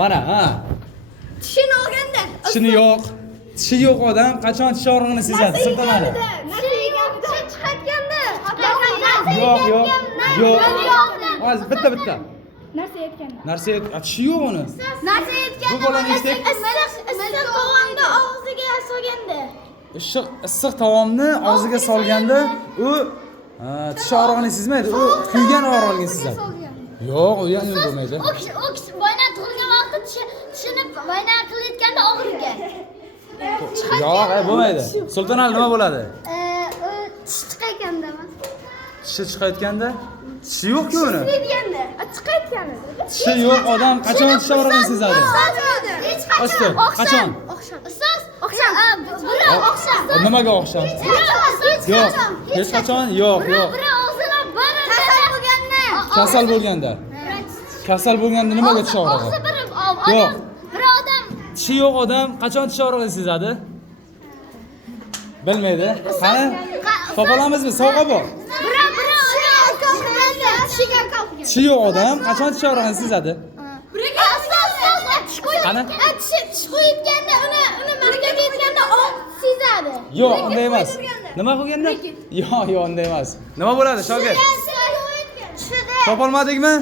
Mana, ha. Tishini olganda. Tishini yo'q. Tishi yo'q odam qachon tish og'rig'ini sezadi? Siltanadi. Narsa yeganida. Chiqayotganda. Yo'q. Hozir bitta. Narsa yetganda. Narsa tishi yo'q uni. Narsa yetganda. Bu bolani eshitdik. Issiq tovonda og'ziga solganda. Issiq taomni og'ziga solganda u tish og'rig'ini sezmaydi. U kuygan og'rig'ini sezadi. Yo'q, u ham bo'lmaydi. O kishi boyna tug'ilgan vaqtda tishini boyna qilayotganda og'rigan. Yo'q, bo'lmaydi. Sultonali nima bo'ladi? Tish chiqayotgandami? Tishi chiqayotganda tishi yo'q-ku uni. Deganda. Chiqayotganda. Tishi yo'q odam qachon tish og'rig'ini sezadi? Qachon? Qachon? Ustoz, oqshom. Bular oqshom. Nimaga o'xsham? Yo'q. Hech qachon yo'q. Biri og'zini biri Kasal bo'lganda. Kasal bo'lganda nimaga tish og'rig'i? Og'zi biri Yo'q. bir odam Tishi yo'q odam qachon tish og'rig'ini sezadi? Bilmaydi. Qani? Topa olamizmi? Sovg'a bor. biri tishiga qalqgan. Tishi yo'q odam qachon tish og'rig'ini sezadi? Qani? Tish qo'yayotganda uni markaga yetganda sezadi. Yo'q, unday emas. Nima qilganda? Yo'q, unday emas. Nima bo'ladi, shogird? Topolmadikmi?